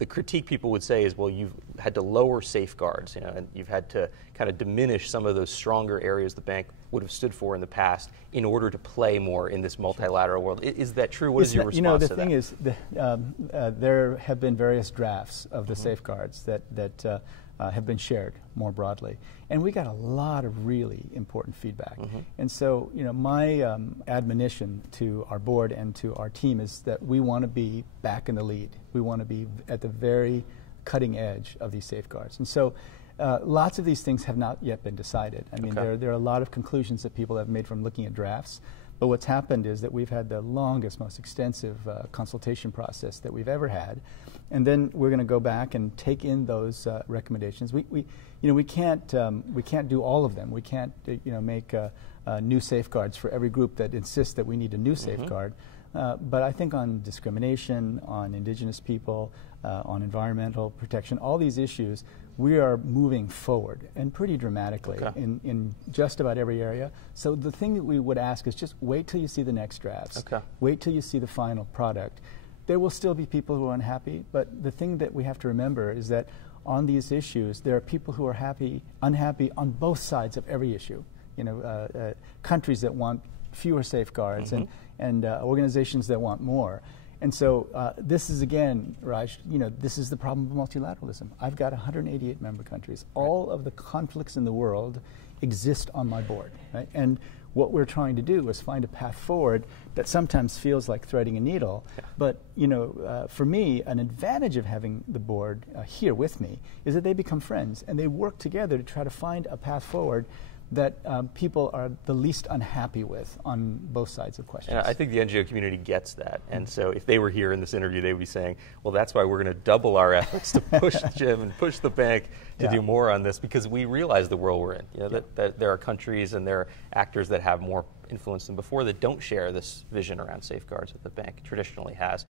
the critique people would say is, well, you've had to lower safeguards, and you've had to kind of diminish some of those stronger areas the bank would have stood for in the past in order to play more in this multilateral world. Is that true? What is your response to that? You know, the thing is, there have been various drafts of the safeguards that have been shared more broadly, and we got a lot of really important feedback. And so, you know, my admonition to our board and to our team is that we want to be back in the lead. We want to be at the very cutting edge of these safeguards. And so, lots of these things have not yet been decided. I mean, there are a lot of conclusions that people have made from looking at drafts. But what's happened is that we've had the longest, most extensive consultation process that we've ever had, and then we're going to go back and take in those recommendations. We can't do all of them. We can't make new safeguards for every group that insists that we need a new safeguard. But I think on discrimination, on indigenous people, on environmental protection, all these issues, we are moving forward, and pretty dramatically in just about every area. So the thing that we would ask is just wait till you see the next drafts. Wait till you see the final product. There will still be people who are unhappy, but the thing that we have to remember is that on these issues, there are people who are unhappy on both sides of every issue. You know, countries that want fewer safeguards and organizations that want more. And so this is, again, Raj, this is the problem of multilateralism. I've got 188 member countries. All of the conflicts in the world exist on my board, right? And what we're trying to do is find a path forward that sometimes feels like threading a needle. But, for me, an advantage of having the board here with me is that they become friends, and they work together to try to find a path forward that people are the least unhappy with on both sides of questions. And I think the NGO community gets that. And so if they were here in this interview, they would be saying, well, that's why we're going to double our efforts to push Jim and push the bank to do more on this, because we realize the world we're in. That there are countries and there are actors that have more influence than before that don't share this vision around safeguards that the bank traditionally has.